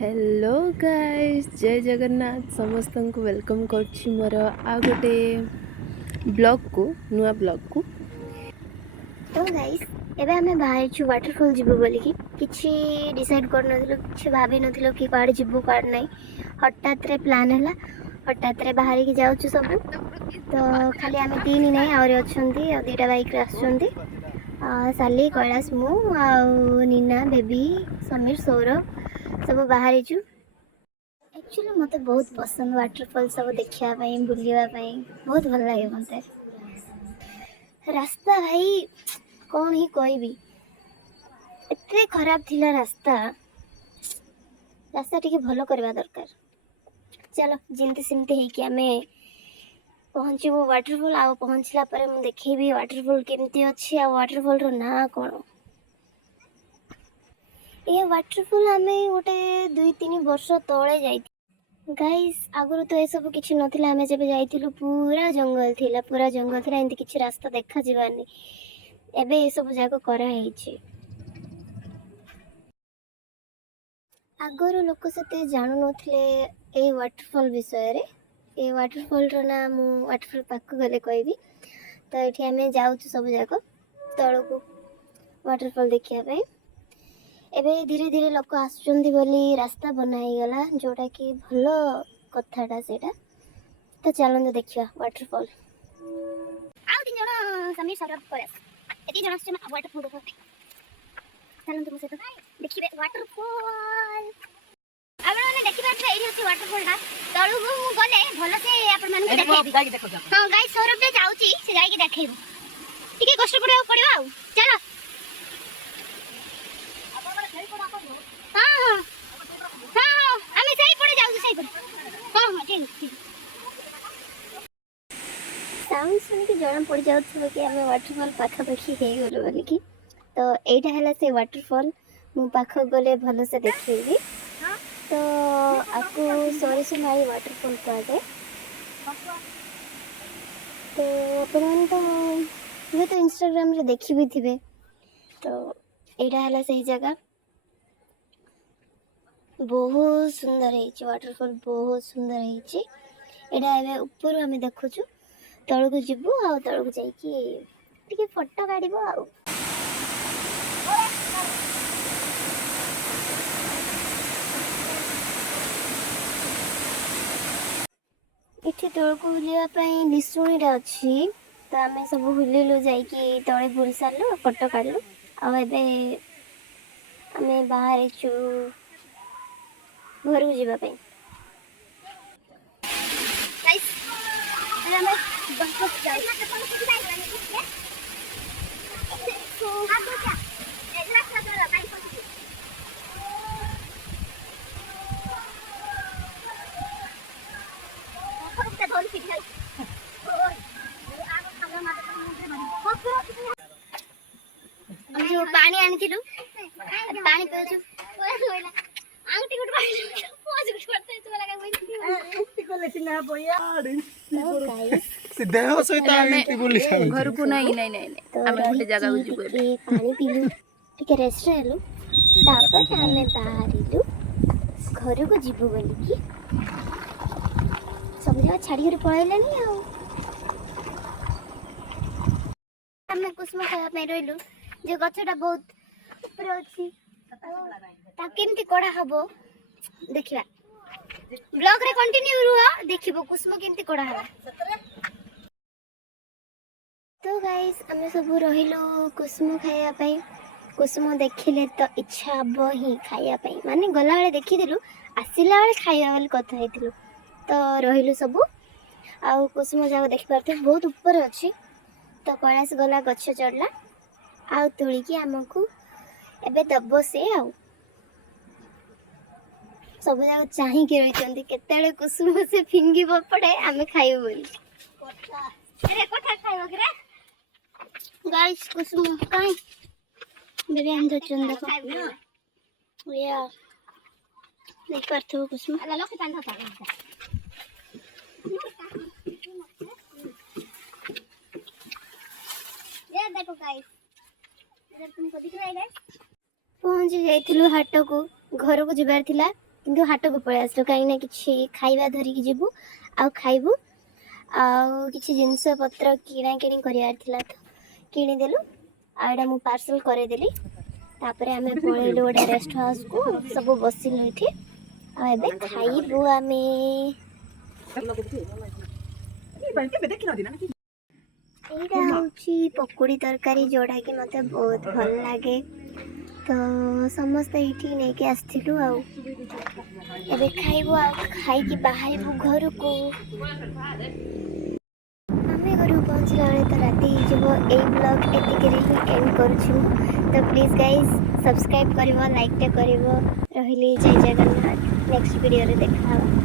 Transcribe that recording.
Hello guys, जय जगन्नाथ समस्त को वेलकम करछि मोर आ गोटे ब्लॉग को नुआ ब्लॉग को। तो गाइस एबे हमें बाहर छु वाटरफॉल जिबो बोली कि किछि डिसाइड कर नथिलो, किछि भाबी नथिलो कि काड जिबो काड नै। हठात रे प्लान हला, हठात रे बाहर की जाउ छु सब। तो खाली हमें तीन ही नै और अछंती और दुटा बाइक रे आछंती। साली कैलाश मु आ नीना बेबी समीर सौरभ सब बाहर छु। एक्चुअली मते बहुत पसंद वाटरफॉल सब देखिया पई बुलिया पई बहुत भल लागे मते। रास्ता भाई कौन ही कहबी, एते खराब थिला रास्ता। रास्ता टिके भलो करवा दरकार। चलो जिंती सिमती है कि हमें पहुंचबो वाटरफॉल। आ पहुंचला पर मु देखिबी वाटरफॉल केमती अछि आ वाटरफॉल रो ना कोन। ये वाटरफॉल हमें गोटे 2-3 वर्ष तळे जाई। गाइस आगुरु तो ए सब किछि नथिला, हमें जब जाइतिलु पूरा जंगल थिला एंती किछि रास्ता देखा जिवानी। एबे ए सब जाको करा हेछि। आगुरु लोक सेते जानु नथिले ए वाटरफॉल विषय रे। ए वाटरफॉल रो ना मु वाटरफॉल पाक गले कहबी। तो एठी हमें जाउछु सब जाको तळको वाटरफॉल देखिया पे। एबे धीरे धीरे लोक आसुचंदी बोली रास्ता बनाई गला, जोटा कि भलो कथाटा सेटा। तो चलन देखिया वाटरफॉल। आउ तीन जण समीर सौरभ परेश एती जण से वाटरफॉल देखते। चलन तुम से तो देखिबे वाटरफॉल। आपण माने देखिबा जे एही अछि वाटरफॉल टा। तळु मु गले भलो से आपण माने देखैबी। हां गाइस सौरभ जे जाउची से जाई के देखैबो। टिके कष्ट पड़ियो आउ चलो। आपण माने सही पड़ आपण। हां हां हमें सही पड़े जाउ सही पड़। हां ठीक। साउंड सुन के जଣା पड़ जाउथबो कि हमें वाटरफॉल पाखा पाखी हे गेलो बोली कि। तो एटा हला से वाटरफॉल मु पाखा गले भलो से देखैबी। तो आपको सोरेसमारी वाटरफॉल कहा जाए। तो अपन तो ये तो इंस्टाग्राम रे देखि भी थिबे। तो एटा हला सही जगह बहुत सुंदर है। वाटरफॉल बहुत सुंदर है। एटा एबे ऊपर हमें देखुछु, तळको जिबु आ तळको जाई कि टिके फोटो काढिबो आ। इथे तळको बुलिया पई निसुणीटा अछि। तो आमे सब हुलिलु जाई कि तळे बुल सारलु फोटो काढलु। आ एबे आमे बाहर छु घर को जीवा पई। गाइस हमें बस जाई। जो पानी आनिथिलु पानी पिउछु कोइला आंगटी गुट पानी पोज गुट करते तो लगा कोइ इति कोले सिना बोया गाइस सीधे हो सहित आंगटी बोली घर को नहीं हम गोटे जगह को जीबो। पानी पीलु टिके रेस्ट हेलु तापर हमें बाहरिलु घर को जीबो बोली कि सब जगह छाड़ी कर पळैलानी आ। हमें कुसुम खाया पे रहिलु जे गछटा बहुत ऊपर अछि। ता केमती कोडा हबो देखिबा। ब्लॉग रे कंटिन्यू रुआ देखिबो कुसुम केमती कोडा हबा। तो गाइस हमें सब रहिलु कुसुम खाया पे। कुसुम देखिले तो इच्छा हबो ही खाया पे, माने गला वाले देखि दिलु आसिला वाले खाया वाले कथा हेतिलु। तो रहिलु सब आ कुसुम जाव देखि पारते बहुत ऊपर अछि। तो कैलाश गला गछ चढ़ला आ तुली की हमकु एबे दबो से आ सब जाग चाहि के रहिचंदी केतेले कुसुम से फिंगी पड़े आमे खाइबो बोली। अरे कोठा खाइबो रे गाइस कुसुम काई बेबी हम जचन देखो या देख पारथो कुसुम अला लोके पान था। ये देखो गाइस इधर तुमको दिख रहा है गाइस। पहुंच जाइथिलु हाट को घर को जिबार थिला। କିନ୍ତୁ ହାଟକୁ ପଳେଇ ଆସିଲୁ କାହିଁକିନା କିଛି ଖାଇବା ଧରିକି ଯିବୁ ଆଉ ଖାଇବୁ ଆଉ କିଛି ଜିନିଷ ପତ୍ର କିଣାକିଣି କରିବାର ଥିଲା ତ କିଣିଦେଲୁ ଆଉ ଏଇଟା ମୁଁ ପାର୍ସଲ୍ କରେଇଦେଲି। ତାପରେ ଆମେ ପଳେଇଲୁ ଗୋଟେ ରେଷ୍ଟ ହାଉସ୍କୁ ସବୁ ବସିଲୁ ଏଠି ଆଉ ଏବେ ଖାଇବୁ ଆମେ। ଏଇଟା ହେଉଛି ପକୁଡ଼ି ତରକାରୀ ଯେଉଁଟାକି ମୋତେ ବହୁତ ଭଲ ଲାଗେ ତ ସମସ୍ତେ ଏଇଠି ନେଇକି ଆସିଥିଲୁ ଆଉ ଏବେ ଖାଇବୁ ଆଉ ଖାଇକି ବାହାରିବୁ ଘରକୁ। ଆମେ ଘରକୁ ପହଞ୍ଚିଲା ବେଳେ ତ ରାତି ହେଇଯିବ। ଏଇ ବ୍ଲଗ୍ ଏତିକିରେ ହିଁ ଏଣ୍ଡ କରୁଛୁ ତ ପ୍ଲିଜ୍ ଗାଇଜ୍ ସବସ୍କ୍ରାଇବ୍ କରିବ ଲାଇକ୍ଟେ କରିବ। ରହିଲି ଜୟ ଜଗନ୍ନାଥ ନେକ୍ସଟ ଭିଡ଼ିଓରେ ଦେଖା ହବ।